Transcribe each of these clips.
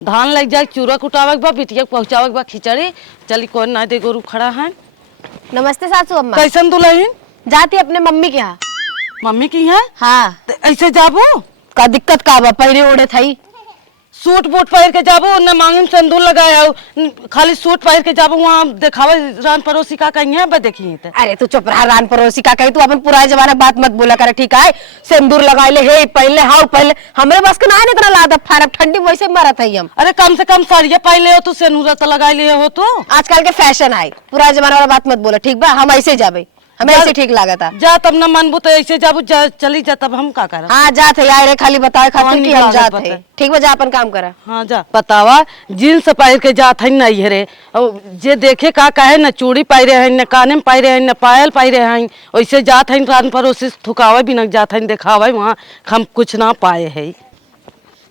धान लग जाए, चूरा कुटावे बा, बिटिया पहुँचावे बा खिचड़ी। चली कौन ना दे गोरू खड़ा है। नमस्ते सासू अम्मा। कैसन दुल्हन? जाती अपने मम्मी के यहाँ। मम्मी की है? हाँ। ऐसे जाबो का दिक्कत का बा? पहले ओढ़े थई सूट बूट पहन के जाबो, न मांगे में सिंदूर लगाया खाली सूट पहन के जाबो। वहाँ दिखावे रान पड़ोसी का कहीं है देखी। अरे तू चुप रहा, रान पड़ोसी का कही। तू अपन पुराने जमाना बात मत बोला कर, ठीक है? सिंदूर लगाए ले, हे पहले हाउ पहले हमरे बस के ना इतना लादा फारब ठंडी वैसे मरत है हम। अरे कम से कम साड़िया पहले हो तो सिंदूर तो लगा लिए हो तो। आजकल के फैशन है, पुराने जमाना वाला बात मत बोला, ठीक बा? हम ऐसे जाबे, हमें ऐसे ठीक लागता। जा तब न मनबू तो ऐसे जाबू, चली जा तब हम का कर। हाँ जात है यार, खाली बताए खातिर कि हम जात है। ठीक बा, जा अपन काम करा। हाँ जा। बतावा जीन्स पहन के जात है नहीं रे, जे देखे का कहे न चूड़ी पायरे हैं, न काने में पायरे हैं, न पायल पायरे हैं। वैसे जात है रान पड़ोसी थुकावे भी न जात है, दिखावे वहाँ हम कुछ ना पाए है।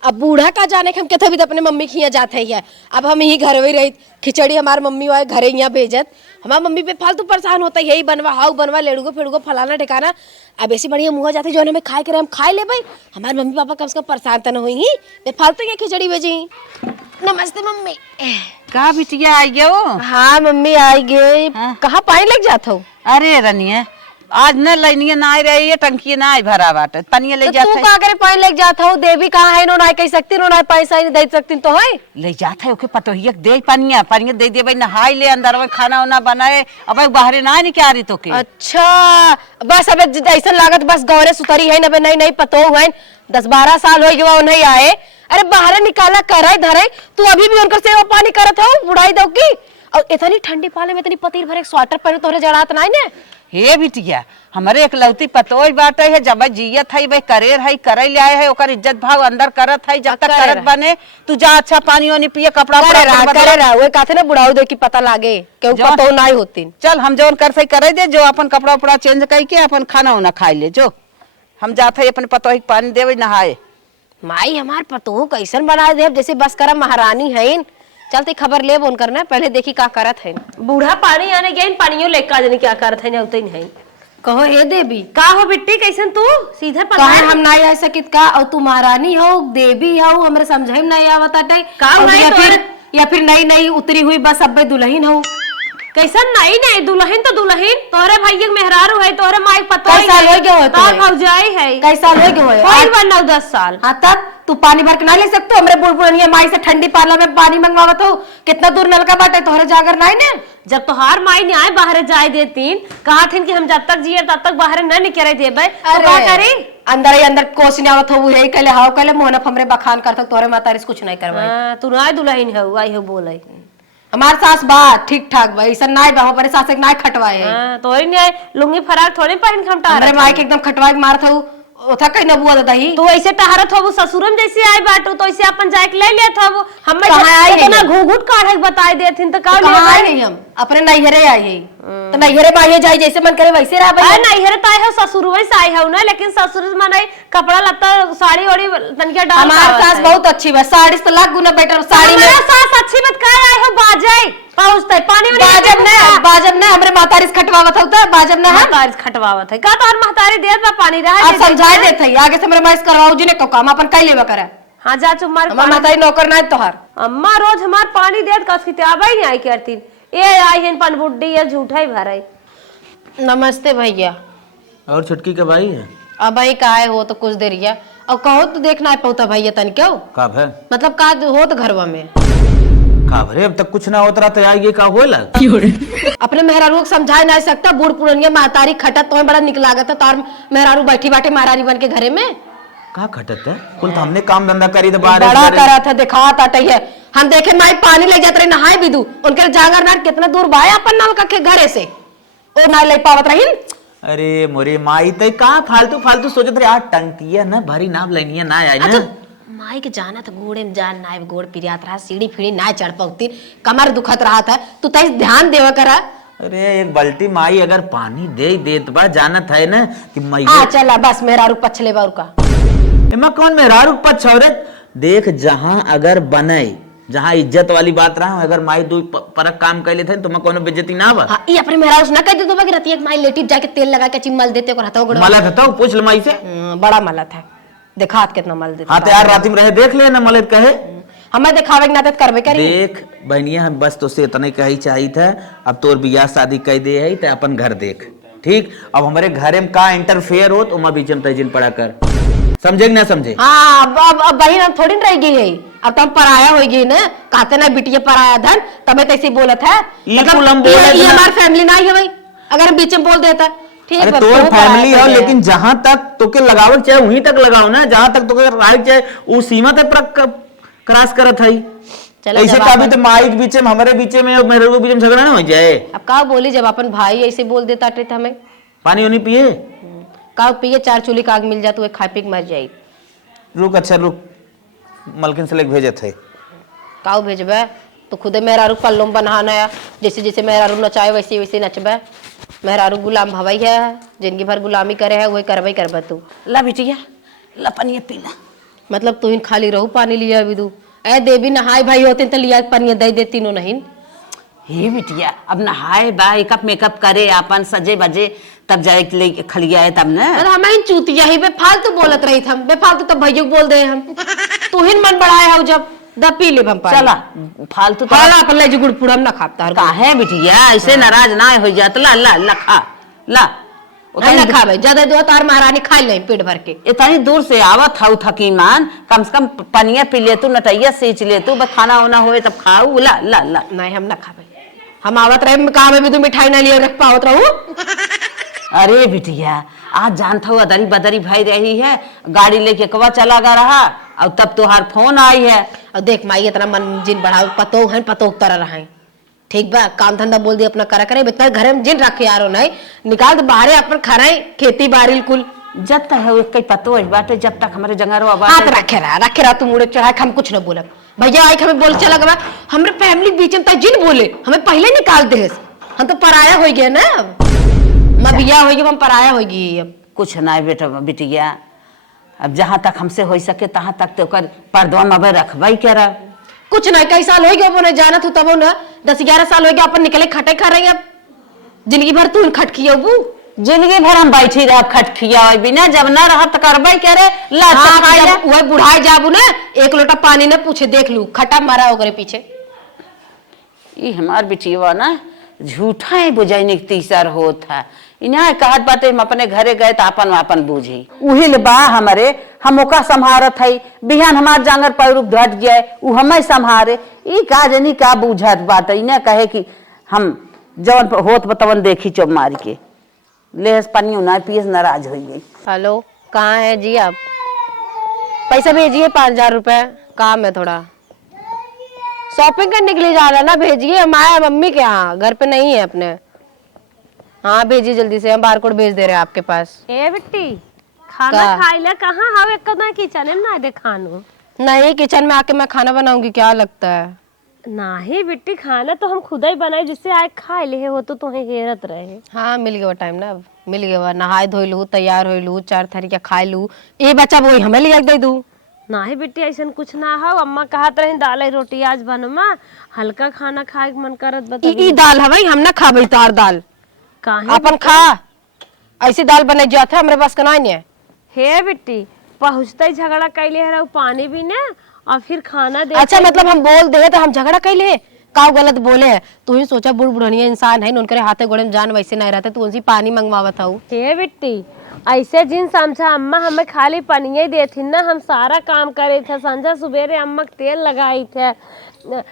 अब बूढ़ा का जाने के हम कहते भी तो अपने मम्मी के यहाँ जाते हैं। अब हम यही घर में रही, खिचड़ी हमारे मम्मी वाले घरे यहाँ भेजत, हमारी मम्मी पे फालतू परेशान होता है, यही बनवा हाउ बनवा, लेड़ूगो फिरगो फलाना ठिकाना। अब ऐसी बढ़िया मुँह जाती जो हमें खाए करे हम खाए ले भाई। हमारे मम्मी पापा कम से कम परेशान तो न हुई ही, फालतू क्या खिचड़ी भेजी। नमस्ते मम्मी। कहाँ बिटिया आई हो? हाँ मम्मी आई गई। कहाँ पानी लग जाता हो? अरे रनिया आज न लाइनिया ना आई रही है, टंकी ना आई भरा बाटे, पानी ले जाता तू का करे पानी लग जाता हो? देवी कहाँ है? नो ना कह सकती, नो ना पैसा ही दे सकती तो है ले जाता है। ओके पतो ही दे पानिया पानिया दे दे भाई, नहाई ले अंदर में खाना वाना बनाए। अब बाहर ना नहीं क्या रही तो के। अच्छा बस अब ऐसा लागत बस गौरे सुतरी है न, नहीं नहीं पतो है 10-12 साल हो गए नहीं आए। अरे बाहर निकाला करे धरे, तू अभी भी उनका सेवा पानी करत हो, बुढ़ाई दो की। और इतनी ठंडी पाले में इतनी पतीर भरे स्वेटर पहने तोरे जड़ात नहीं ने। हे बिटिया हमारे एक लौती पतोई बाटे है, जब जियत है भाई करेर है, करे ले आए है, ओकर इज्जत भाव अंदर करत है। जब तक करत बने तू जा, अच्छा पानी वानी पिए, कपड़ा करे रहा वो कहते ना बुढ़ाऊ दे की पता लागे क्यों पतो नहीं होती। चल हम जौन कर सही करे दे, जो अपन कपड़ा उपड़ा चेंज करके अपन खाना वाना खाई ले। जो हम जाते अपन पतोही पानी देवे नहाए। माई हमार पतो कैसन बना दे जैसे बस कर महारानी है। चलते खबर ले बोन करना, पहले देखी का करत है। बूढ़ा पानी आने गया, पानियों लेकर जाने क्या करत है, नहीं है। कहो हे देवी का हो बिट्टी, कैसन तू सीधे कहा हम नहीं आ सकित का? और तू महारानी हो देवी हो, हमरे समझे में नहीं आवत आटे का या फिर नई नई उतरी हुई बस अब दुल्हन हो। कैसन नहीं नहीं दुल्हन तो दुल्हन तोहरे भाई मेहरारू है, तोहरे माई पतो कैसा हो गया हो तो भौजाई है। कैसा हो गया हो? 9-10 साल। हाँ तब तू पानी भर के ना ले सकते? हमरे बुढ़बुढ़िया माई से ठंडी पाला में पानी मंगवावत हो, कितना दूर नलका बाटे तोहरे जागर नहीं ने। जब तोहार माई ने आए बाहर जाए देतीन, कहा थी कि हम जब तक जिये तब तक बाहर न निकले देबे, तो का करी? अंदर ही अंदर कोस नहीं आवत हो, यही कहले हाउ कहले मोहनफ हमरे बखान करत तोहरे माता रिस कुछ नहीं करवाई। तू ना दुल्हन है आई हो बोले हमार सास बात ठीक ठाक भाई, ऐसा नहीं बा हमारे सास एक नहीं खटवाए। तोरी नहीं लुंगी फराक थोड़ी पहन खमटा हमरे माई के एकदम खटवा के मारत हो, ओथा कहीं न बुआ दही। तू ऐसे टहरत हो ससुरम जैसे आए बाटू, तो ऐसे अपन जाके ले लिया था वो। हम इतना घूघूट काढ़े बताए देथिन तो का ले नहीं हम अपने नैहरे आई है तो नैहरे में आई जाए जैसे मन करे वैसे रह भाई। नैहरे तो आए हो ससुर वैसे आए हो ना, लेकिन ससुर मन कपड़ा लत्ता साड़ी वाड़ी तनके डाल। हमारी सास बहुत अच्छी बा, साड़ी से लाख गुना बेटर साड़ी में। सास अच्छी मत का आए हो बाजाई पहुंचते पानी बाजब ने हमरे मातारी से खटवावत होता है, बाजब ने मातारी से खटवावत है का तोहर महतारी देत बा पानी रहा आप समझाए देत है आगे से हमरे माइस करवाओ जी ने को काम अपन कई लेवा करे। हां जा चुप मार, हमार मातारी नौकर ना तोहर। अम्मा रोज हमार पानी देत कस की आबै नहीं आई करती, ये आई है पन बुड्डी ये झूठा ही भराई। नमस्ते भैया। और छुटकी के भाई है? अब भाई का है हो तो कुछ देर या और कहो तो देखना है पौता भैया तन क्यों कब है मतलब का हो तो घरवा में कब रे? अब तक कुछ ना होता तो आएगी का होला। अपने मेहरारू को समझा नहीं सकता, बूढ़ पुरानिया महतारी खटत तो बड़ा निक लागत है, तार मेहरारू बैठी बैठे महारानी बन के घरे में का खटत है? कुल तो हमने काम धंधा करी तो बाहर बड़ा करा था दिखा ताटे है। हम देखे माई पानी ले जाते रहे नहाए बिदू, उनके जांगर नाट कितना दूर बाया अपन नल का के घरे से ओ ना ले पावत रही। अरे मोरे माई तई का फालतू फालतू सोचत रे, आज टंकिया ना भरी नाव लेनिया ना आई ना। माई के जाना था घोड़े में जान ना गोड़ पिरियात रहा, सीढ़ी फीढ़ी ना चढ़ पाती, कमर दुखत रहा था, तू तई ध्यान देवा करा। अरे एक बाल्टी माई अगर पानी दे देत बा जानत है ना कि मई हां चला बस मेहरारू पछले बार का एमा कौन मेहरारू पछ औरत देख, जहां अगर बने जहां इज्जत वाली बात रहा, अगर माई दो परक काम कर लेते तो मैं कोनो बेइज्जती ना बा। हां ये अपने मेहरारू से ना कह दे तो बाकी रतिया माई लेटी जाके तेल लगा के चिमल देते को रहता गोड़ मला था पूछ ले माई से। बड़ा मला था, दिखात कितना मल देते। हां तो यार रात में रहे देख ले ना मले कहे हमें दिखावे के नाते करबे करी। देख बहनिया, हम बस तुझसे इतना ही कही चाहिए था, अब तोर बियाह शादी कह दे है तो अपन घर देख, ठीक। अब हमारे घरे में का इंटरफेयर हो तो मैं बीच में तजिन पड़ा कर, समझे कि ना समझे? हाँ अब बहन अब थोड़ी न रह गई है, अब तो हम पराया हो गई ना, कहते ना बिटिया पराया धन, तबे तो ऐसे बोलत है। मतलब ये हमारी फैमिली ना है भाई, अगर हम बीच में बोल देता ठीक अरे है। तोर फैमिली हो, लेकिन जहां तक तोके लगावक चाहे वहीं तक लगाओ ना, जहां तक तोके राइट चाहे उस सीमा तक क्रॉस करत है। चलो ऐसे कभी तो माई के बीच में, हमारे बीच में और मेरे बीच में झगड़ा ना हो जाए। अब का बोली, जब अपन भाई ऐसे बोल देता थे हमें। पानी उनी पिए, का पिए, 4 चूल्ही का आग मिल जाए तो खाए पी के मर जाये। रुक अच्छा रुक, मलकिन से लेके भेजे थे। काऊ भेजबे तो खुदे मेहरारू पल्लम बनाना है, जैसे जैसे मेहरारू नचाए वैसे वैसे नचबे। मेहरारू गुलाम भवाई है, जिंदगी भर गुलामी करे है, वही करबे करबे तू। ला बिटिया ला पानी पीला। मतलब तू इन खाली रहू पानी लिया अभी तू ए देवी नहाय भाई होते तो लिया पानी दे देती नो नहीं। हे बिटिया अब नहाए बा, एकअप मेकअप करे, अपन सजे बजे, तब जाए ले खलिया है तब ना। अरे हमें चूतिया ही बेफालतू बोलत रही थम, बेफालतू तब भैया बोल दे हम। तू ही मन बढ़ाए हो जब द पी ले हम पानी। चला फालतू तो खाला अपन ले जो गुड़ पुड़ा हम ना खाता हर काहे बिटिया ऐसे नाराज ना हो जात। ला ला ला खा ला, हम ना खावे ज्यादा दो तार महारानी खा ले पेट भर के। इतनी दूर से आवत था थकीमान, कम से कम पनिया पी ले तू, नटैया सींच ले तू, बस खाना वाना होए तब खाऊ। ला ला ला नहीं हम ना खावे, हम आवत रहे कहा में भी तू मिठाई ना लिए रख पावत रहू। अरे बिटिया आज जानता हूँ अदरी बदरी भाई रही है, गाड़ी लेके कवा चला गा रहा और तब तुहार फोन आई है। और देख माई इतना मन जिन बढ़ाओ पतो है पतो तरह रहा है, ठीक बा काम धंधा बोल दिया अपना करा करे, इतना घर में जिन रखे यारो नहीं निकाल तो बाहर अपन खराई खेती बाड़ी कुल। जब तक है कई पतो है बाटे, जब तक हमारे जंगरवा हाथ रखे रहा तू मुड़े चढ़ा हम कुछ न बोला भैया आई हमें बोल चला गवा हमरे फैमिली बीच में जिन बोले हमें पहले निकाल दे, हम तो पराया हो गया ना, मैं बिया हो गया हम पराया हो गई। अब कुछ ना बेटा बिटिया, अब जहां तक हमसे हो सके तहां तक तो कर पर्दवा में रखवाई करा। कुछ नहीं, कई साल हो गए वो नहीं जाना तू तब ना 10-11 साल हो गया अपन निकले खटे खा रहे हैं। अब जिंदगी भर तू खट किया वो जिंदगी भर हम बैठी रह खट खिया बिना, जब ना रहा तो करबे करे। ला वही बुढ़ाई जाबू ना एक लोटा पानी न पूछे देख लू खटा मारा होकर पीछे। ये हमार बिटिया ना झूठा है बुझाई तीसर होता इन्हें कहत बाटे हम अपने घरे गए तो अपन अपन बूझी उहिल बा हमारे, हम ओका संभारत है, बिहान हमार जांगर पैरूप घट जाए उ हमें संभारे। ई का जनी का बूझत बात इन्हें कहे कि हम जवन होत बतवन देखी चुप मार के ले पानी ना पिए नाराज हो गई। हेलो कहाँ है जी आप? पैसा भेजिए 5000 रुपए, काम है थोड़ा शॉपिंग करने के लिए जा रहा है ना, भेजिए। हम आए मम्मी के यहाँ, घर पे नहीं है अपने। हाँ भेजिए जल्दी से, हम बारकोड भेज दे रहे हैं आपके पास। ए बिट्टी खाना खाई ले कहाँ हवे कदा किचन में ना दे खानो। नहीं किचन में आके मैं खाना बनाऊंगी, क्या लगता है? नहीं बिट्टी खाना तो हम खुद ही बनाए, जिससे आए खा ले हो तो तुम्हें हेरत रहे। हाँ मिल गया टाइम ना, अब मिल गया, नहाए धोई लू तैयार हो लू 4 थरिया खा लू, ये बच्चा वो हमें ले दे दू। नहीं बेटी ऐसा कुछ ना हो, अम्मा कहत रही दाल रोटी आज बनवा, हल्का खाना खाए मन करत बता। ई दाल हवाई हम ना खाबे तार दाल काहे अपन खा, ऐसी दाल बने जाते हमरे पास कना नहीं है। हे बेटी पहुँचते झगड़ा कैले है पानी भी ना और फिर खाना दे। अच्छा मतलब हम बोल दे तो हम झगड़ा कैले का गलत बोले है? तू ही सोचा बुढ़ बुढ़निया इंसान है, उनके हाथे गोड़े में जान वैसे नहीं रहते, तू उनसे पानी मंगवावत हूँ। हे बेटी ऐसे जिन समझा अम्मा हमें खाली पनिया देती ना, हम सारा काम करे थे, संझा सुबेरे अम्मा तेल लगाई थे,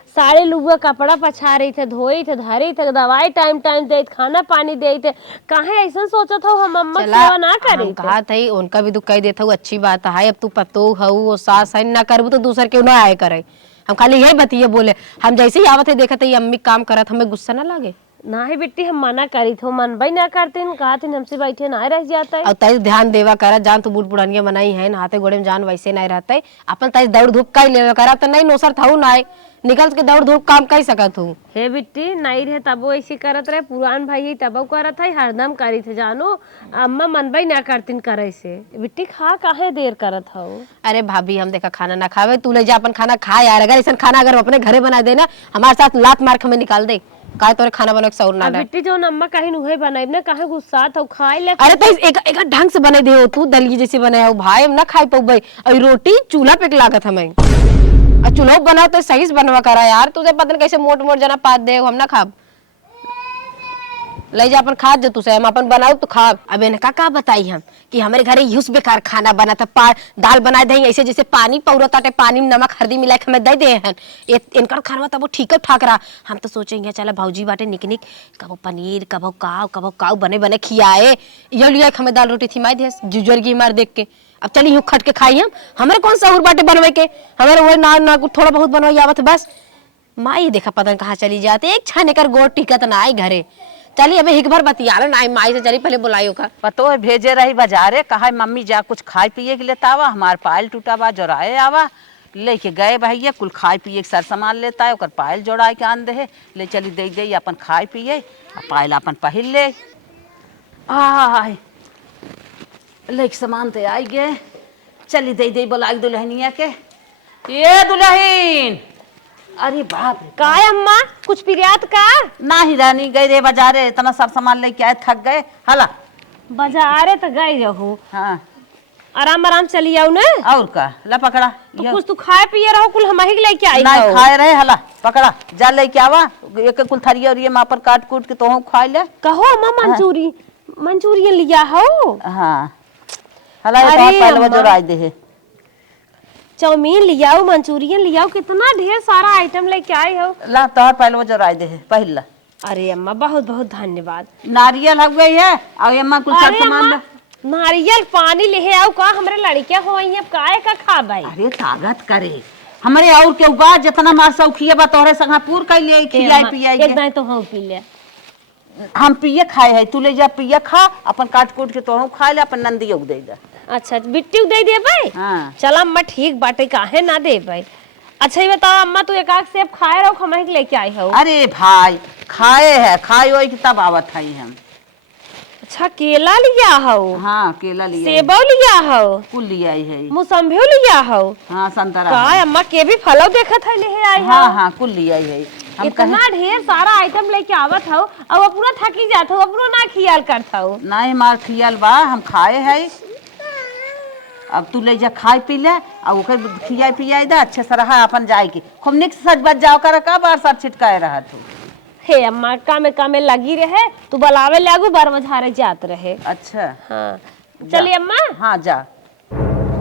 सारे लोग कपड़ा पछा रही थे, धोई थे, धरी थे, दवाई टाइम टाइम दे, खाना पानी दे थे। काहे ऐसा सोचा था हम अम्मा सेवा ना करे? कहा था उनका भी दुख कह देता हूँ, अच्छी बात है। अब तू पतो हऊ वो सास है ना करबू तो दूसर क्यों ना आए करे। हम खाली यही बतिए बोले, हम जैसे ही आवत है देखा था ये अम्मी काम करत, हमें गुस्सा ना लगे। ना ही बेटी हम मना करी थे, मन भाई ना करते कहा थे हमसे बैठे ना रह जाता है। और तय ध्यान देवा करा, जान तू बूढ़ बुढ़ानिया बनाई है, हाथे गोड़े में जान वैसे नहीं रहता है, अपन तय दौड़ धूप का ही ले करा तो नहीं नोसर था ना निकल के दौड़ धूप काम कर सकत हूँ। हे बिट्टी नहीं रहे तब वो ऐसी करत रहे, पुरान भाई तब करत है, हरदम करी थे जानो, अम्मा मन भाई ना करतीन करे से। बिट्टी खा काहे देर करत हो? अरे भाभी हम देखा खाना ना खावे, तू ले जा अपन खाना खा यार, अगर ऐसा खाना अगर अपने घरे बना देना हमारे साथ लात मार के हमें निकाल दे, काहे तोरे खाना बना के सौर ना दे। बिट्टी जो अम्मा कहीं उहे बनाई ना, काहे गुस्सा था खाए ले। अरे तो एक ढंग से बने दे तू दलिया जैसे बनाया हो भाई, हम ना खाई पाऊ भाई। और रोटी चूल्हा पे लागत हमें और चूल्हो बनाओ तो सही से बनवा करा यार, तुझे पता नहीं कैसे मोट मोट जना पात दे, हम ना खाब। ले जा अपन खा जो तुसे, हम अपन बनाओ तो खा। अब इनका का बताई हम कि हमारे घरे यूस बेकार खाना बना था, दाल बना दे ऐसे जैसे पानी पौरता, पानी में नमक हल्दी मिला के हमें दे दे हैं। इनका खाना तब वो ठीक ठाक रहा। हम तो सोचेंगे चला भौजी बाटे निकनिक कबो पनीर कबो काव बने बने खियाए, ये लिया हमें दाल रोटी थी माई दे जुजर की मार देख के। अब चली हूँ खट के खाई हम, हमारे कौन सहूर बाटे बनवे के, हमारे वो ना थोड़ा बहुत बनवाई आवत बस। माई देखा पता कहाँ चली जाते, एक छाने कर गोड़ टिकत ना आई घरे। चलिए अबे एक बार बतिया ना माई से, चली पहले बुलायो का। पतो है भेजे रही बाजारे, कहा मम्मी जा कुछ खाए पिए के लेता आवा, हमार पायल टूटा बा जोड़ाए आवा। लेके गए भैया कुल खाए पिए के सर सामान लेता है, ओकर पायल जोड़ाए के आन दे ले चली दे गई अपन खाए पिए, पायल अपन पहिल ले आय लेके सामान ते आई गए। चली दे बुलाई दुल्हनिया के, ये दुल्हन। अरे बाप रे, का अम्मा कुछ पिरियात का? ना ही रानी गई रे बाजारे, इतना सब सामान लेके आए, थक गए हला। बाजारे तो गई रहू, हाँ आराम आराम चली आओ ना। और का ला पकड़ा, तो कुछ तू खाए पिए रहो, कुल हम ही लेके आई ना हो। खाए रहे हला पकड़ा जा लेके आवा, एक कुल थरिया और ये माँ पर काट कूट के तो खाए ले। कहो अम्मा मंचूरियन लिया हो? हाँ हला ये अरे पहले अम्मा। जो राय दे है, चाउमीन लियाओ, मंचूरियन लियाओ, कितना ढेर सारा आइटम लेके आई हो। ला तोहर पहले जो राय दे है पहिल ला। अरे अम्मा बहुत बहुत धन्यवाद। नारियल हो गई है और अम्मा कुछ सब अरे सामान अम्मा, ला। नारियल पानी ले आओ का, हमरे लड़कियां हो अब काहे का खा भाई। अरे ताकत करे हमारे और के बाद जितना मार सौखिया बा तोहरे संग पूर कर ले खिलाई पियाई एक दाई तो हम पी ले, हम पिए खाए है, तू ले जा पिए खा, अपन काट कूट के तो खा ले, अपन नंदी दे दे। अच्छा बिट्टी दे दे भाई। हाँ चला अम्मा ठीक बाटे, काहे ना दे भाई। अच्छा ये बताओ अम्मा, तू एक आग सेब खाए रहो, हम ही लेके आई हो। अरे भाई खाए है, खाए वही तब आवत है हम। अच्छा केला लिया हो? हाँ केला लिया, सेबो लिया हो? कुल लिया है, मौसम्बियो लिया हो? हाँ संतरा का है। अम्मा के भी फलो देखत है ले आई हो? हाँ हाँ कुल लिया है। हम इतना ढेर सारा आइटम लेके आवत हो, अब वो पूरा थकी जात हो, अपनो ना खियाल करत हो। नहीं मार खियाल बा, हम खाए है। अब तू ले जा खाए पी ले और ओकर खियाई पियाई दे अच्छे से रहा अपन जाए की खूब निक से सज बच जाओ कर का बार सब छिटकाए रहा तू। हे अम्मा कामे लगी रहे, तू बुलावे लागू बार बजारे जात रहे। अच्छा हाँ चलिए अम्मा। हाँ जा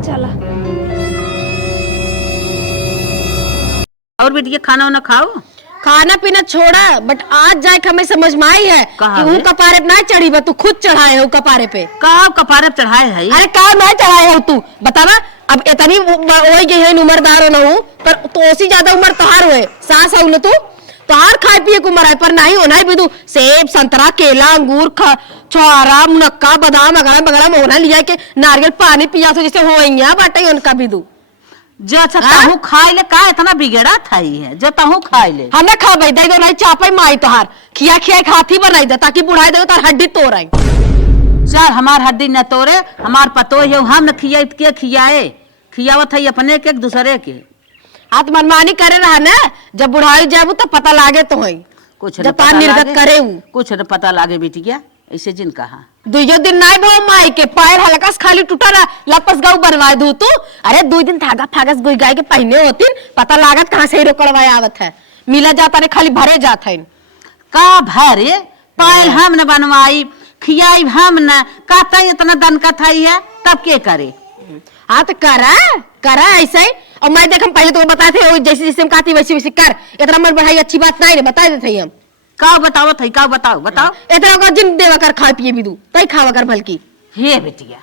चला और बेटिया खाना वाना खाओ। खाना पीना छोड़ा, बट आज जाए हमें समझ में आई है कहाँ कि है? वो कपारे पे ना चढ़ी बा, तू खुद चढ़ाए हो कपारे पे। का कपारे पे चढ़ाए है? अरे का मैं चढ़ाए हो तू बतावा। अब इतनी हो गई है उम्रदार हो ना हूँ, पर तो उसी ज्यादा उम्र तोहार हुए सास हो न तू, तोहार खाए पिए को उम्र है, पर नहीं होना है भी तू सेब संतरा केला अंगूर छुआरा मुनक्का बादाम अगड़ा बगड़ा होना लिया के नारियल पानी पिया तो जैसे हो बाटे उनका भी दू जो अच्छा तहु खाए ले का इतना बिगड़ा था ही है जो तहु खाए ले। हमें खा भाई दे दो नहीं चापे माई तोहार खिया खिया हाथी बनाई दे ताकि बुढ़ाई दे तार हड्डी तोड़ आई। चल हमार हड्डी न तोड़े, हमार पतो है हम न खियाई के खियाए, खियावत है अपने के एक दूसरे के। हाथ मनमानी करे रहा ना, जब बुढ़ाई जाबू तो पता लागे तो है कुछ जब तार निर्गत करे कुछ न पता लागे बेटिया, ऐसे जिन कहा दुइयो दिन नहीं भो माई के पैर हल्का से खाली टूटा रहा लपस गाँव बनवा दू तू। अरे 2 दिन थागा फागस गुई गाय के पहने होती पता लागत कहाँ से ही रोकड़वाए आवत है, मिला जाता ने खाली भरे जाता है का भरे पैर हम न बनवाई खियाई हम न कहता इतना दन का था है तब के करे। हाँ तो करा ऐसे ही। और मैं देख हम पहले तो बताए थे जैसे जैसे हम कहती वैसे वैसे कर, इतना मन बढ़ाई अच्छी बात नहीं बता देते हम। का बताओ थे का बताओ बताओ इतना का जिन देवा कर खा पिए भी दू तई खावा कर भलकी। हे बेटिया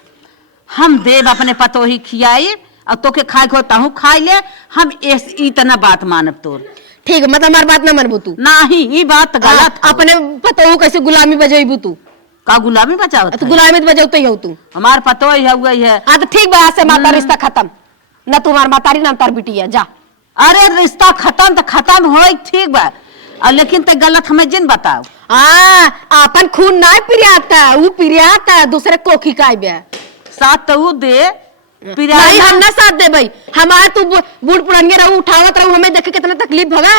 हम देव अपने पतो ही खियाई और तो के खाए को ताहू खाई ले, हम इतना बात मानब तोर। ठीक है मतलब हमारी बात ना मनबू तू। नहीं ये बात गलत अपने पतो कैसे गुलामी बजेबू तू, का गुलामी बचाओ तो गुलामी तो बजाऊ तो तू। हमार पतो ही है गई है। हाँ तो ठीक बा से माता रिश्ता खत्म न तुम्हार मातारी नाम तार बिटिया जा। अरे रिश्ता खत्म तो खत्म हो ठीक बा, लेकिन ते गलत हमें जिन बताओ। अपन खून ना पिरियाता वो पिरियाता दूसरे कोखी का ब्या साथ तो दे नहीं हम ना साथ दे भाई हमारा तू बूढ़ पुरानिया रहू उठावत रहू हमें देखे कितना तकलीफ भगा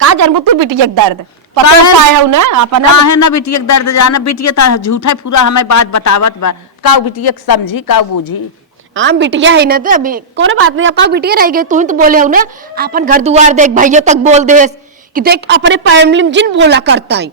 का जानबू तू बिटिया के दर्द पता पाए हो ना अपन है ना बिटिया के दर्द जाना, बिटिया तो झूठा पूरा हमें बात बतावत बा का बिटिया समझी का बूझी। हाँ बिटिया है ना, तो अभी कोनो बात नहीं, आपका बिटिया रह गई, तू ही तो बोले हो ना अपन घर दुआर देख, भैया तक बोल दे कि देख अपने फैमिली में जिन बोला करता है,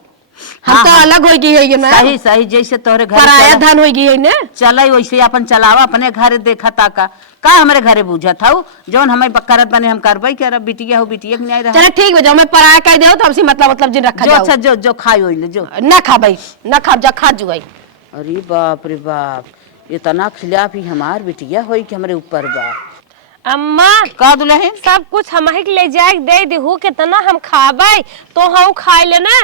हम हाँ, तो हाँ। अलग हो गई है ये ना, सही सही, जैसे तोहरे घर पराया धन हो गई है ना। चल वैसे अपन चलावा, अपने घर देखा ताका का हमारे घरे बूझा था जौन हमें करत बने हम करबई कर, बिटिया हो बिटिया के न्याय रहा। चलो ठीक है, जाओ मैं पराया कह दे तो हमसे मतलब जिन रखा जो जाओ। अच्छा जो खाई होइले जो ना खा भाई, ना खा, जा खा जुआई। अरे बाप रे बाप, इतना खिलाफ ही हमार बिटिया होई कि हमरे ऊपर बा। अम्मा का दुल्हन सब कुछ हमारे के ले जाए दे देहू, कितना हम खाबे तो हम खाए लेना।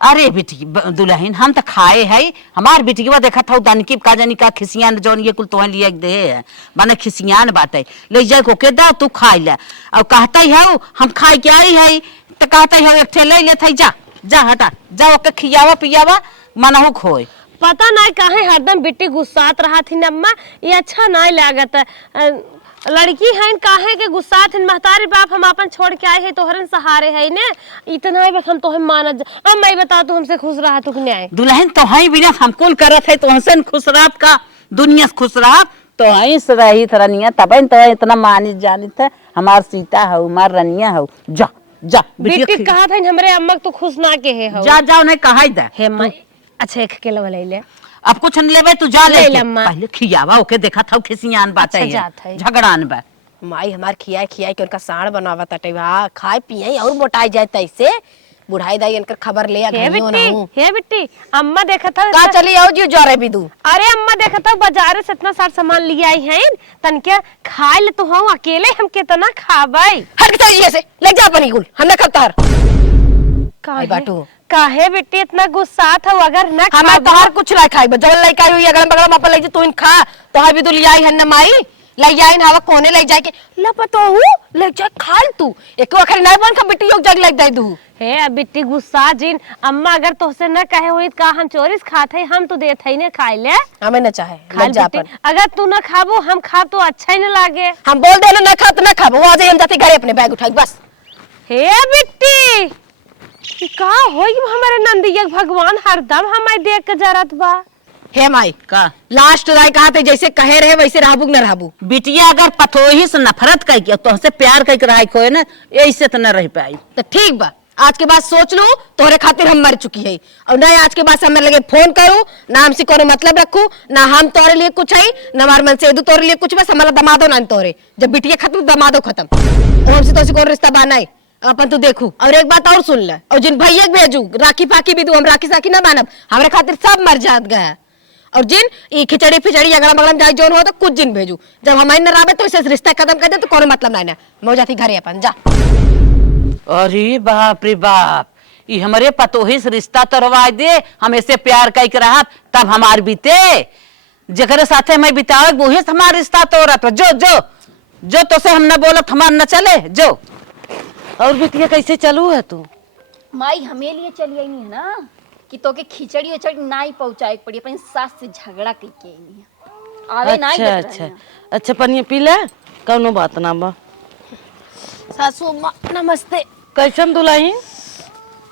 अरे बेटी दुल्हन हम तो खाए है, हमार बेटिया देखा था दानकी का जानी का खिसियान जौन ये कुल तो लिए दे है माने खिसियान बाटे ले जाए को के दा तू खाई ले, और कहता है हम खाए के आई है तो कहता है एक ले ले थई, जा जा हटा जा, ओके खियावा पियावा मनहु खोए। पता नहीं काहे हरदम बेटी गुस्सात रहा थी अम्मा, ये अच्छा नहीं लागत। लड़की है काहे के गुस्सा थी, महतारी बाप हम अपन छोड़ के आए हैं तोहरन सहारे है ने, इतना ही हम तोहे मानत। अब मैं बता तू हमसे खुश रहा तू न्याय दुल्हन तो है बिना हम कुल करत है तो हसन खुश रहा का दुनिया से खुश रहा तो है रही तरनिया तब तो इतना मानित जानित है हमार सीता है हमार रनिया है। जा जा बेटी कहा था हमरे अम्मा तो खुश ना के है जा जा उन्हें कहा दे हे माई। अच्छा एक के ले ले अब कुछ न लेबे तू जा ले लम्मा। पहले खियावा ओके देखा था खिसियान बात अच्छा है जात है। झगड़ान बा माई हमार खियाई खियाई के उनका साड़ बनावा तटे, हाँ खाए पिए और मोटाई जाए तैसे बुढ़ाई दाई इनकर खबर ले हे बिट्टी अम्मा देखा था का चली आओ जी जोरे भी दू। अरे अम्मा देखा था बाजार से इतना सारा सामान ले आई है तन क्या खाए ले तो हम अकेले हम कितना खाबे। हट के से ले जा अपनी गुल हम ना खतर काहे बाटू काहे बेटी इतना गुस्सा था, अगर न हमार तोहर कुछ ला खाई जवन लई काई हुई अगल बगल में अपन ले तू इन खा तोहर भी दू ले आई है ना माई, ले जाई हवा कोने ले जाए के ल पतोहू ले जा खाल तू एक वखर नहीं बन का बेटी योग जग लग दे दू। हे बिट्टी गुस्सा जिन अम्मा अगर तोसे न कहे हुई का हम चोरिस खात है हम तो देत है ने खाए ले हमें न चाहे खाल लग जा बिट्टी, अपन अगर तू न खाबो हम खाब तो अच्छा ही न लागे। हम बोल दे ना खा तो ना खा, वो आ जाए हम जाते घरे अपने बैग उठाई बस। हे बिट्टी ई का होई हमारे नंदिया भगवान हरदम हमें देख के जरत बा। हे माई का लास्ट राय कहा थे जैसे कहे रहे वैसे रहबू न रहबू। बिटिया अगर पथोही से नफरत कर के तो से प्यार कर के रहा खोए ना ऐसे तो न रह पाई। तो ठीक बा आज के बाद सोच लो तोहरे खातिर हम मर चुकी है, और ना आज के बाद समय लगे फोन करूं ना हमसे कोनो मतलब रखू ना हम तोरे लिए कुछ है ना हमार मन से तोरे लिए कुछ, बस हमारा दमादो ना तोरे जब बिटिया खत्म दमादो खत्म, और हमसे तो कोई रिश्ता बाना है अपन तू देखू। और एक बात और सुन ले, और जिन भैया भेजू राखी फाकी भी दू, हम राखी साखी ना बानब हमारे खातिर सब मर जात गया, और जिन ये खिचड़ी फिचड़ी अगला बगला जाए जोन हो तो कुछ जिन भेजू, जब हमारे न राबे तो इसे रिश्ता खत्म कर दे तो कोनो मतलब नहीं ना, मैं जाती घरे अपन जा। अरे बाप रे बाप, ये हमारे पतोही से रिश्ता तोड़वा दे, हम ऐसे प्यार कर के रहा तब हमार बीते जगरे साथे मैं बितावे वही से हमारा रिश्ता तोड़त। जो जो जो तो से हम न बोलत हमार न चले जो। और बिटिया कैसे चलू है तू? माई हमें लिए चली आई नहीं है ना कि तो के खिचड़ी उचड़ी नहीं पहुंचाए पड़ी, अपनी सास से झगड़ा करके आई नहीं है आवे नहीं अच्छा अच्छा अच्छा पनिया पी ले, कौनो बात ना बा। सासू माँ नमस्ते। कैसन दुल्हन?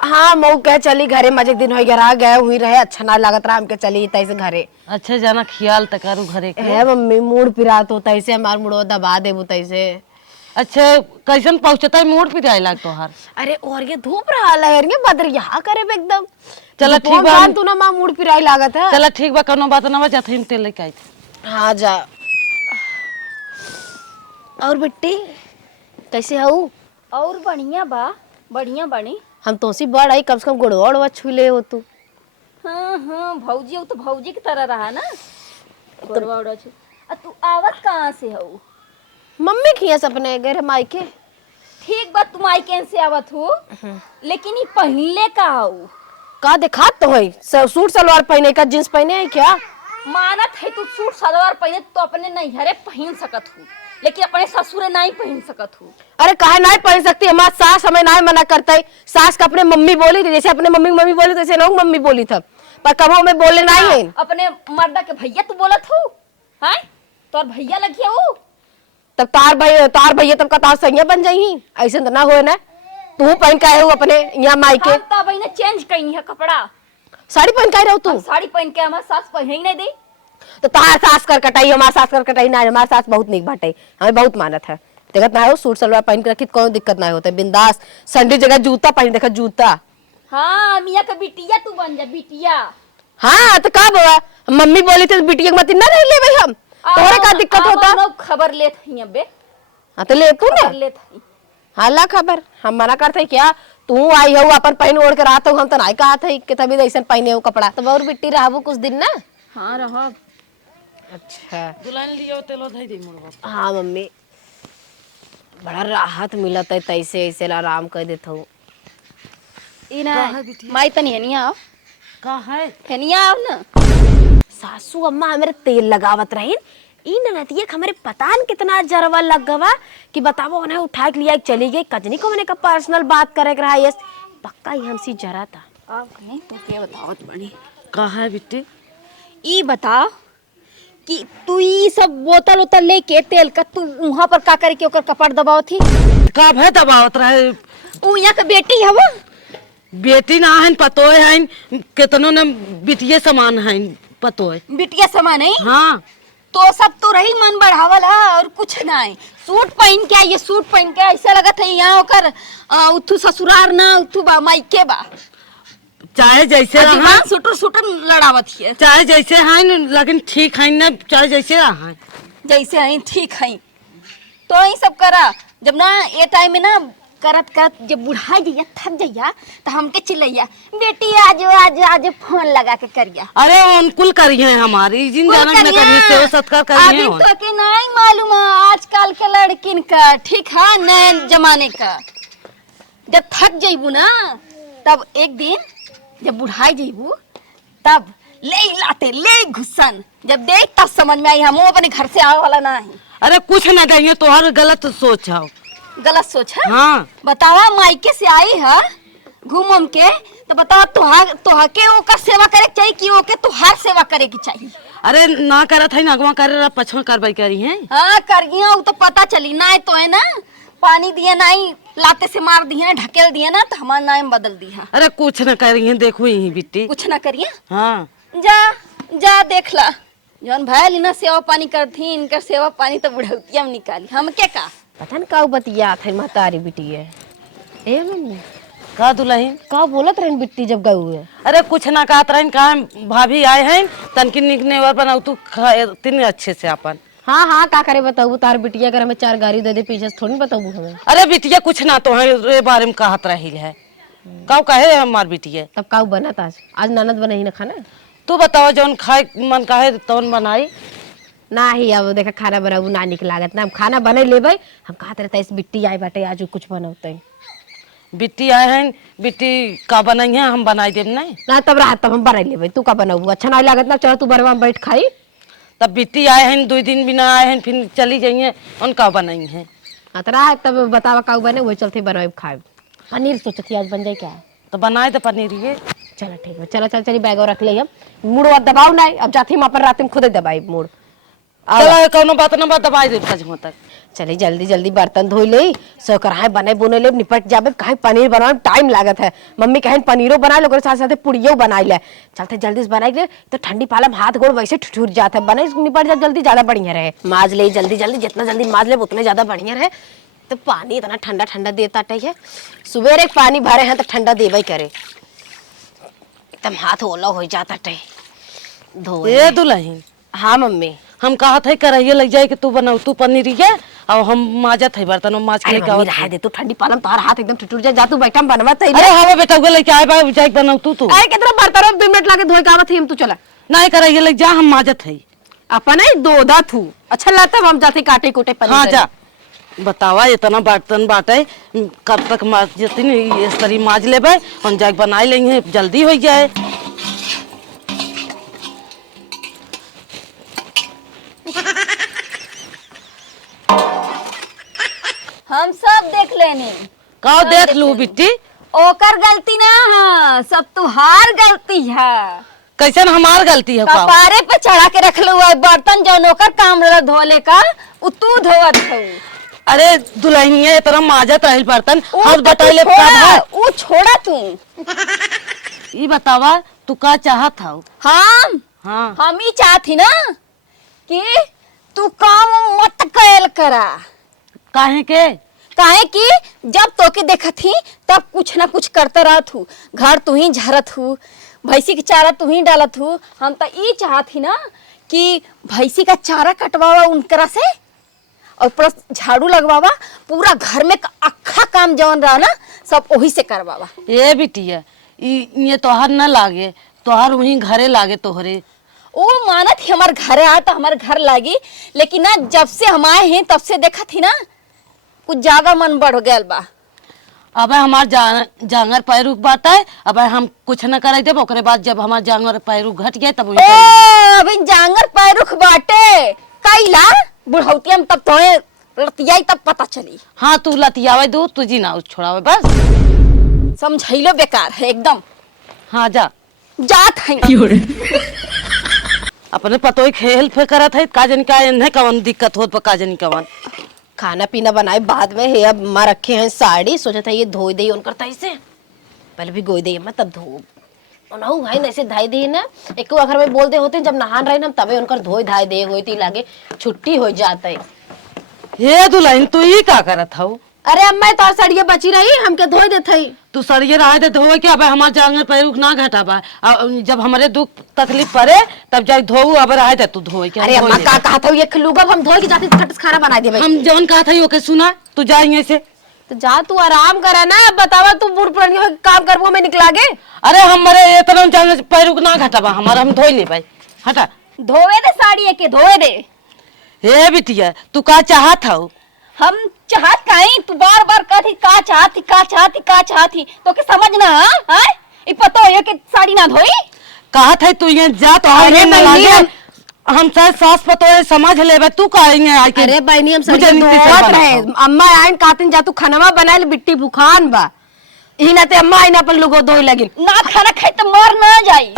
हाँ मऊ कह चली घरे, मजे दिन हो गया गए हुई रहे अच्छा ना लागत रहा हमके चली तैसे घरे। अच्छा जाना ख्याल तकारू घरे के। है मम्मी मूड पिरात हो तैसे हमार मुड़ो दबा देबू तैसे। अच्छा कैसन पहुंचता है मूड पे जाए लाग तोहार? अरे और ये धूप रहा है ये बदर यहाँ करे बे एकदम। चला ठीक बा, तू ना माँ मूड पिराई लागत है। चला ठीक बा कौनो बात ना बा, जाते हम तेल लेके आई थी। हाँ जा। और बिट्टी कैसे हूँ? और बढ़िया बा, बढ़िया बनी। हम तो सी बड़ आई कम से कम गुड़वा छू ले हो तू। हाँ भौजी, वो तो भौजी की तरह रहा ना गोरवा उड़ा छे। तू आवत कहाँ से हो? मम्मी खिया सपने गए माई के। ठीक बात, तुम आई कैन से आवत हो, लेकिन ये पहले का हो का देखा तो है सूट सलवार पहने का जींस पहने है क्या? मानत है तू सूट सलवार पहने तो अपने नैहरे पहन सकत हो, लेकिन अपने ससुरे नहीं पहन सकत हो। अरे काहे नहीं पहन सकती, हमारा सास हमें नहीं मना करता है। सास का अपने मम्मी बोली थी, जैसे अपने मम्मी मम्मी बोली तैसे ना मम्मी बोली था, पर कब हमें बोले नहीं है। अपने मर्दा के भैया तू बोलत हो हैं, तोर भैया लगिया हो तब तार भैया तब का तार सैया बन जाई, ऐसे तो ना हो ना। तू पहन के आए हो अपने यहाँ माई के? हम तब ने चेंज कई है कपड़ा, साड़ी पहन के आए रहो तू? साड़ी पहन के हमार सास पहने ही नहीं दे। तो तहार सास कर कटाई हमार सास कर कटाई ना, हमार सास बहुत निक बाटे, हमें बहुत मानत है। देखत ना हो सूट सलवार पहन के रखी कोनो दिक्कत ना होता, बिंदास संडे जगह जूता पहन, देखा जूता। हाँ मियाँ का बिटिया तू बन जा बिटिया। हाँ तो का बाबा मम्मी बोली थी बिटिया के मत ना रह ले भाई हम, तोरे का दिक्कत होता। खबर लेत हई अबे। हाँ तो ले तू ना लेत हई। हाला खबर हम मना करते क्या, तू आई हो अपन पहन ओढ़ के रहत हो, हम तो नहीं कहा था कि तभी ऐसा पहने हो कपड़ा। तो और बिट्टी रहबो कुछ दिन ना। हाँ रह। अच्छा दुल्हन लियो तेलो धई दे मुड़वा। हाँ मम्मी बड़ा राहत मिलत है, तैसे ऐसे आराम कर देत हो। ई ना माई तनी हनिया आओ। का है हनिया आओ ना। सासू अम्मा हमारे तेल लगावत रही, ई ननदिया हमारे पता न कितना जरवा लग गवा कि बतावो उन्हें उठा के लिया चली गई, कजनी को मैंने का पर्सनल बात करे रहा है, पक्का ही हमसी जरा था। आप कहीं तो क्या बतावत बड़ी। का है बिट्टी? ई बता कि तू ई सब बोतल उतल लेके तेल का तू वहां पर का करे के ओकर कपड़ दबाव थी। का भे दबावत रहे? ऊ यहाँ का बेटी है वो। बेटी ना है पतोय है, कितनो न बिटिये समान है पतोय। बिटिया समान है। हाँ तो सब तो रही मन बढ़ावल है और कुछ ना है। सूट पहन के ये सूट पहन के ऐसा लगत है यहाँ ओकर उठू ससुरार ना उठू बा मायके बा। चाहे जैसे रहा, सुटर सुटर लड़ावत है। चाहे जैसे है लेकिन ठीक है ना, चाहे जैसे रहा जैसे है ठीक है। तो यही सब करा जब ना ये टाइम में ना करत करत जब बुढ़ा जइया थक जइया तो हमके चिल्लैया बेटी आजो आजो आजो फोन लगा के करिया। अरे उनकुल करिए हमारी जिन जानक न करिए सेवा सत्कार करिए। अभी तो के नहीं मालूम है आजकल के लड़किन का, ठीक है नए जमाने का। जब थक जइबू ना तब एक दिन जब बुढ़ाई जइबू तब ले लाते ले घुसन, जब देख तब समझ में आई हम अपने घर से आवे वाला ना है। अरे कुछ न कहिए, तोहर गलत सोच है। गलत सोच है। हाँ बतावा मायके से आई है घूम उम के तो बतावा तोहा के ओकर सेवा करे के चाहिए कि ओके तोहार सेवा करे के चाहिए। अरे ना करत है नगवा करे पछवा करवाई करी है। हाँ कर गया वो तो पता चली ना है तो है ना पानी दिए ना ही लाते से मार दिए ढकेल दिए ना तो हमारा नाम बदल दिया। अरे कुछ न करिए, देखो यही बिट्टी कुछ ना करिए। हाँ जा जा देख ला जौन भाई ना सेवा पानी करती इनका सेवा पानी तो बुढ़ौतिया में निकाली हम के का पता न का बतिया थे महतारी बिटी है। ए मम्मी का दुल्हन का बोलत रहन बिट्टी जब गए हुए? अरे कुछ ना कहत रहन, कहा भाभी आए हैं तनकी निकने और बनाऊ तू तीन अच्छे से अपन। हाँ हाँ का करे बताऊ तार बिटिया कर हमें 4 गाड़ी दे दे पीछे थोड़ी बताऊ हमें। अरे बिटिया कुछ ना तो है बारे में कहत रही है। कब कहे हमार बिटिया तब का बना था आज ननद बना ही ना खाना। तू बताओ जौन खाए मन काहे तौन बनाई ना ही अब देखा खाना बनाऊ ना निक लागत ना, हम खाना बने लेबै। हम कहत रहता इस बिट्टी आई बाटे आज कुछ बनौते। बिट्टी आए हैं, बिट्टी का बनाई है हम बनाई देब नहीं ना तब रात तब हम बना लेबै। तू का बनाऊ अच्छा नहीं लागत ना, चलो तू बरवा में बैठ खाई। तब बिट्टी आए हैं 2 दिन बिना आए हैं फिर चली जाइए उनका बनाई है। हाँ तो रात तब बतावा का बने वही चलते बनवाए खाए। पनीर सोचती आज बन जाए क्या? तो बनाए तो पनीर ये। चलो ठीक है चलो चल चली बैग और रख ले हम मूड और दबाऊ ना अब जाती हम अपन रात में खुद दबाई मूड। चलो कोनो बात ना बात दबाई दे कजमा तक। चली जल्दी जल्दी बर्तन धोई ले सो कराए बने बुने ले निपट जाबे। कहीं पनीर बनाने में टाइम लागत है। मम्मी कहें पनीरो बना लो साथ साथ पुड़ियो बना ले। चलते जल्दी से बनाई ले तो ठंडी पाला में हाथ गोड़ वैसे ठुठुर जाता है। बने निपट जा जल्दी ज्यादा बढ़िया रहे। माज ले जल्दी जल्दी जितना जल्दी माज ले उतने ज्यादा बढ़िया रहे। तो पानी इतना ठंडा ठंडा देता है सुबह एक पानी भरे हैं तो ठंडा देवे करे एकदम हाथ ओला हो जाता है धो। ये दुल्हन हाँ मम्मी हम कहा थे करैया लग जाए कि तू बनाऊ तू पनीर ये और हम माजत है बर्तन में माज के अरे लेके मम्मी आवत रहा दे तू ठंडी पालम तोहर हाथ एकदम ठुठुर जा तू बैठा बनवा तई। अरे हवा बेटा उगे लेके आए बा जाए बनाऊ तू अरे कितना बर्तन 2 मिनट लाके धोए का आवत है हम तू चला नहीं करैया लग जा हम माजत है अपन ही दोधा थू अच्छा लगता हम जाते काटे कोटे पनीर। हाँ जा बतावा इतना बर्तन बाटे कब तक माजती इस तरी माज लेबे हम जाके बनाई लेंगे जल्दी हो जाए। हम सब देख लेने का देख लू बिट्टी ओकर गलती ना है सब तुहार गलती है। कैसे हमार गलती है का? कपारे पे चढ़ा के रख लो बर्तन जो नौकर काम रहा धोले का उ तू धोवत हो। अरे दुल्हनिया इतना माजत रही बर्तन हम तो बतैले छोड़ा तू ये बतावा तू का चाहत हो? हम हाँ हम ही चाहती ना कि तू काम मत कैल करा। काहे के? काहे कि जब तोके देखत ही तब कुछ ना कुछ करते रहत हूँ, घर तू ही झारत हूँ, भैंसी के चारा तू ही डालत हूँ। हम तो ये चाहत ही ना कि भैंसी का चारा कटवावा उनकरा से और प्लस झाड़ू लगवावा, पूरा घर में अक्खा काम जवन रहा ना सब वही से करवावा। ये बिटिया ये तोहर न लागे, तोहर वहीं घरे लागे तोहरे। ओ मानत ही हमारे घर आया तो हमारे घर लागी, लेकिन ना जब से हम आए हैं तब से देखा थी ना कुछ ज्यादा मन बढ़ गया बा। अब हमार जांगर पैरुक बात है, अब हम कुछ न करे देब, ओकरे बाद जब हमार जांगर पैरुक घट गए तब वही करेंगे। अभी जांगर पैरुख बाटे कैला बुढ़ौतिया में तब तोहे लतियाई तब पता चली। हाँ तू लतियावे दू, तुझी ना छोड़ावे बस। समझैलो बेकार है एकदम। हाँ जा जात है अपने पतोई खेल फे करत है, का जन का इन्हें कवन दिक्कत होत, का जन कवन। खाना पीना बनाए बाद में है। अब माँ रखे हैं साड़ी, सोचा था ये धोई दे उनकर तैसे पहले भी गोई दे मैं तब धो नहू भाई ना ऐसे धाई दे ना। एक अगर में बोलते होते जब नहान रहे ना तबे उनकर धोई धाई दे होती लागे छुट्टी हो जाता है। ये दुल्हन तू ही का करत हऊ? अरे अम्मा तो साड़िया बची रही हमके धोई देते ही। तू सड़िए रहा दे धोए के, अब हमार जांगर पैरुक ना घटाबा, जब हमारे दुख तकलीफ पड़े तब जाके धोऊ, अब रहा दे तू धोए के। अरे अम्मा का कहा था ये खलूगा हम धोई के जाते कटस खाना बना दे भाई। हम जवन कहा था ओके सुना, तू जाएंगे से तो जा तू आराम करा ना। बतावा तू बूढ़ पुरानी काम करबो में निकला गे। अरे हमारे इतना जांगर पैरुक ना घटाबा, हमारा हम धोई ले भाई। हटा धोवे दे साड़ी के धोवे दे। हे बिटिया तू का चाहत हऊ? हम चाहत काई तू बार बार कहती का चाहती का चाहती का चाहती तो के समझ ना हां ई पतो है कि साड़ी ना धोई। कहत है तू ये जा तो अरे ना बहनी, लागे, हम शायद सास पतो है समझ लेबे, तू कहेंगे आके। अरे बहनी हम मुझे सब नीति से धोवत बना रहे। दो। अम्मा आइन कातिन जा तू खनवा बनाए बिट्टी भूखान बा ई ना ते अम्मा आइन अपन लोगो धोई लगिन ना खाना खाई तो मर ना जाई।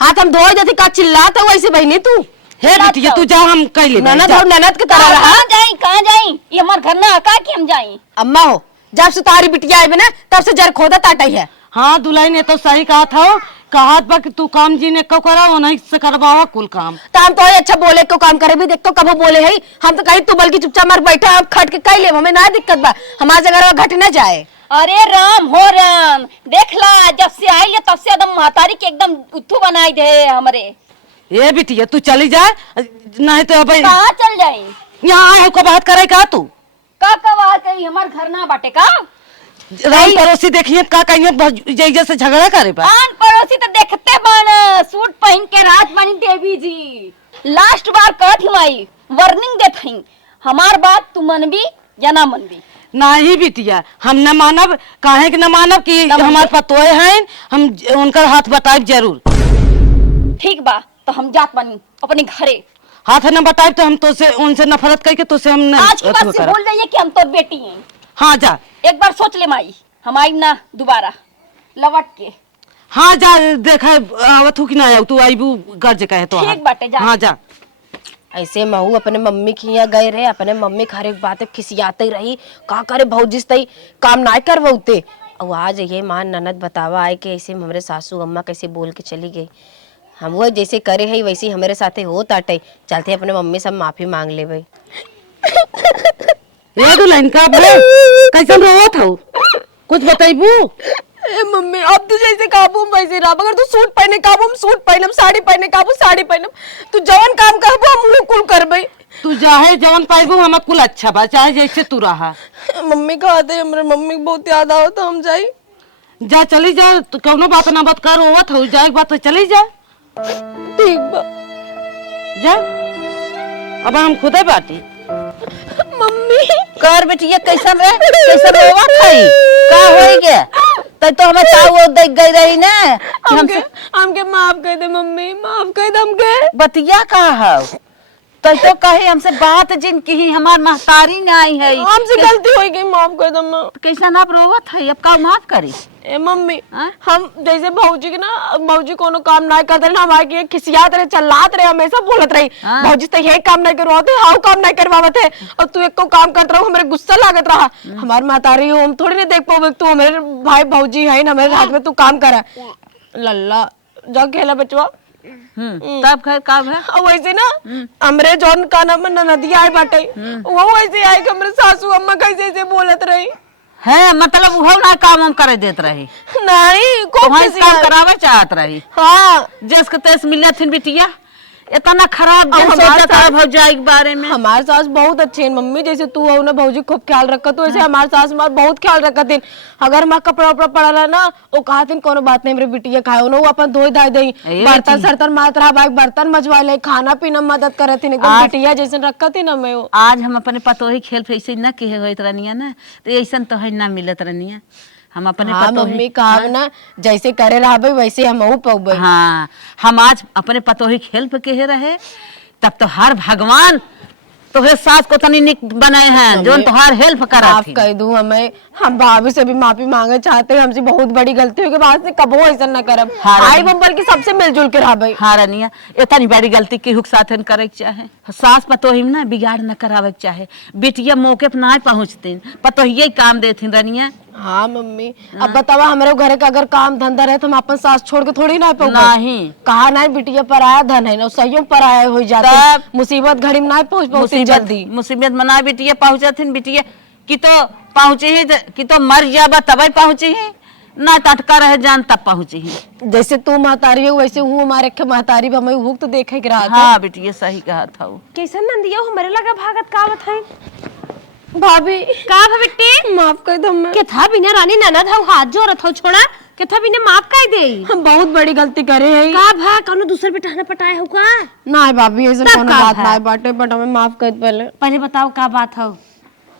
हाथ हम धोई जाती का चिल्लात है वैसे बहनी तू। हे बिटिया तू जा, हम कह ले ननद और ननद की तरह रहा। कहाँ जाई ये हमार घर ना आका कि हम जाई। अम्मा हो जब से तारी बिटिया आई ना तब से जर खोदा ताटाई है। हाँ दुल्हन ने तो सही कहा था, कहत बा कि तू काम जी ने को करा वो नहीं से करवावा कुल काम। तो हम तो अच्छा बोले को काम करे भी देखो कब बोले है। हम तो कहीं तू बल्कि चुपचाप मार बैठा अब खट के कह ले हमें ना दिक्कत बा, हमारे जगह घट ना जाए। अरे राम हो राम देख ला जब से आई है तब से एकदम महतारी के एकदम उठू बनाई दे हमरे। ये बिटिया तू चली जा, नहीं तो भाई कहाँ चल जाई? यहाँ आए को बात करे का तू? का बात करी हमार घर ना बाटे का? राम पड़ोसी देखिए का कहिए जैसे झगड़ा करे बा। आन पड़ोसी तो देखते बन सूट पहन के राज बनी देवी जी। लास्ट बार कहत ही माई वार्निंग देत हई, हमार बात तू मनबी या ना मनबी? नहीं बिटिया हम न मानब, काहे कि न मानब कि हमार पतोए हैं, हम उनकर हाथ बताए जरूर। ठीक बा तो हम जात बनी अपने घरे। हाथ न बताए तो हम तो से उनसे नफरत करके तो से हम न आज के बाद से बोल जाइए कि हम तो बेटी हैं। हाँ जा, एक बार सोच ले माई, हम आई ना दोबारा लौट के। हाँ जा देखा आवत हूँ कि ना तू आईबू गर्ज कहे तो। ठीक बाटे जा। हाँ जा। ऐसे महू अपने मम्मी की यहाँ गए रहे, अपने मम्मी हर एक बात खिसियाते रही का करे भौजिस तई काम ना करवाते। और आज ये मां ननद बतावा आए कि ऐसे हमारे सासू अम्मा कैसे बोल के चली गई। हम वो जैसे करे है वैसे हमारे साथे हो ताटे चलते अपने मम्मी सब माफी मांग ले भाई। ये दुल्हन का कैसे रोवत हो, कुछ बताइबू? ए मम्मी अब तू जैसे काबू वैसे रहा। अगर तू सूट पहने काबू हम सूट पहनम, साड़ी पहने काबू साड़ी पहनम, तू जवन काम करबो हम उहे कुल करबे। तू चाहे जवन पाइबू हमें कुल अच्छा बा, चाहे जैसे तू रहा। मम्मी कहते हमरे मम्मी को बहुत याद आओ तो हम जाई। जा चली जा, तो कौनो बात ना बात कर रोवत हो, जाए बात तो चली जा। ठीक बा जा, अब हम खुदे बाटी। मम्मी कर बेटिया कैसन रे, कैसन रोवा थई का होई गया? तै तो हमें चाव देख गई रही ना कि हमके माफ कर दे मम्मी, माफ कर दे हमके। बतिया का है तै तो कहे हमसे बात जिन की हमार महतारी न आई है, हमसे गलती हो गई माफ कर दे मां। कैसन आप रोवत है, अब का माफ करी? ए मम्मी हाँ? हम जैसे भौजी के ना भौजी कोनो काम ना करते ना हमारे के खिसियात रहे चल्लात रहे हमेशा बोलत रही। हाँ? भौजी तो यही काम नहीं करवाते हाउ काम नहीं करवावत है और तू एक को काम करत रहो हमारे गुस्सा लागत रहा। हमार महतारी हो हम थोड़ी नहीं देख पाओगे, तू हमारे भाई भौजी है ना हमारे हाथ में तू काम करा। लल्ला जा खेला बचवा। तब खैर का है और वैसे ना हमरे जौन का नाम नदिया आए बाटे वो वैसे आए कि हमरे सासू अम्मा कैसे ऐसे बोलत रही है, मतलब वो ना काम हम करे देत रही, नहीं तो को हम काम करावे चाहत रही। हाँ जस के तेस मिला थी बिटिया, इतना खराब अब दिन हमारे सोचत है साथ- भौजाई के बारे में। हमारे सास बहुत अच्छे हैं मम्मी, जैसे तू हो ना भौजी खूब ख्याल रखत, तो ऐसे हमारे सास माँ बहुत ख्याल रखत हैं। अगर माँ कपड़ा उपड़ा पड़ा रहा ना वो कहते हैं कोनो बात नहीं मेरे बिटिया खाओ ना, वो अपन धोई धाई दई, ये बर्तन चीज। सर्तन मात रहा भाई बर्तन मजवा ले, खाना पीना मदद करत थी एकदम बिटिया जैसे रखत थी ना मैं वो। आज हम अपने पतोही खेल ऐसे न कहे होत रहनिया ना, तो ऐसा तो है ना मिलत रहनिया। हम अपने हाँ पतोही मम्मी कहा ना जैसे करे रहा वैसे हम पौबे। हाँ, हम आज अपने पतोही खेल पे कहे रहे, तब तो हर भगवान तोहे सास को तनी निक बनाए हैं जो तोहार हेल्प करा माफ थी। कर दूं हमें, हम भाभी से भी माफी मांगे चाहते हैं, हमसे बहुत बड़ी गलती हुई, बाद से कबो ऐसा न करब। हाँ, आई बम्बल की सबसे मिलजुल के रहा भाई। हाँ रनिया, इतनी बड़ी गलती केहू के साथ करे के चाहे, सास पतोही में ना बिगाड़ न करावे के चाहे, बिटिया मौके पे ना पहुँचती पतोहिये काम देती रनिया। हाँ मम्मी अब बतावा हमारे घरे का अगर काम धंधा रहे तो हम अपन सास छोड़ के थोड़ी ना पाऊंगा। नहीं। कहा ना बिटिया पर आया धन है ना सही पर आया हो जाता तब मुसीबत घड़ी में ना पहुंच जल्दी। मुसीबत मना बिटिया पहुँचथिन बिटिया कि तो पहुँची ही कि तो मर जाबा तब पहुँची ही ना, टटका रहे जान तब पहुँची ही। जैसे तू महतारी है वैसे हूँ हमारे के महतारी भी हमें हुक तो देखे के रहा था। हाँ बिटिया सही कहा था वो। कैसन नंदिया हमारे लगा भागत का बताई भाभी का बेटी माफ कर दो हमें। के था बिना रानी ननद हौ हाथ जोड़त हौ छोड़ा के था बिना माफ कर दे हम बहुत बड़ी गलती करे हैं। का भा कौनो दूसर पे टहना पटाए हो का ना भाभी ऐसे तब कोनो का बात है? ना बाटे बट हमें माफ कर पहले। पहले बताओ का बात हौ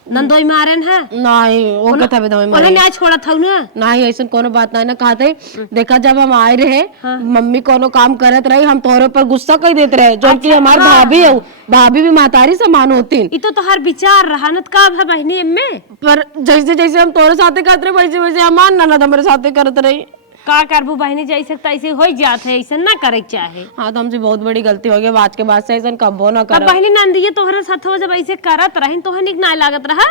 नंदोई मारन है नहीं वो कहता है हमें ओने न्याय छोड़त हौ ना नहीं ऐसा कोनो बात नहीं ना कहते। देखा जब हम आए रहे मम्मी कोनो काम करत रही हम तोहरे पर गुस्सा कर देते रहे जो कि हमार भाभी है भाभी भी महतारी समान होती ई तो तोहर विचार रहानत का भा बहनी में पर जैसे जैसे हम तोरे साथे करते रहे वैसे वैसे हमार ननद हमारे साथे करत रही। का करबू बहनी जैसे तैसे हो जात है ऐसा ना करे के चाहे। हाँ तो हमसे बहुत बड़ी गलती हो गई आज के बाद से ऐसा कबो ना अब कर। बहनी नंदिये तोहरे साथ हो जब ऐसे करत रही तोहर निक ना लागत रहा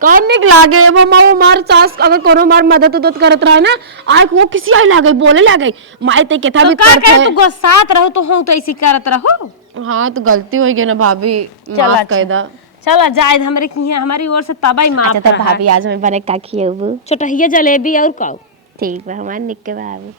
कौन निक लागे वो हमार सास अगर कोनो हमार मदद उदद करत रहा ना आज वो किसी आई लागे बोले लागे माई ते के था तो भी का करते करे तू गुस्सात रहो तो हो तो ऐसे करत रहो। हाँ तो गलती हो गई ना भाभी माफ कर दा। चला जायद हमरे की हमारी ओर से तबाई माफ अच्छा तो भाभी आज हमें बने का खिएबू छोटहिया जलेबी और काऊ ठीक है हमारे निक के भाभी।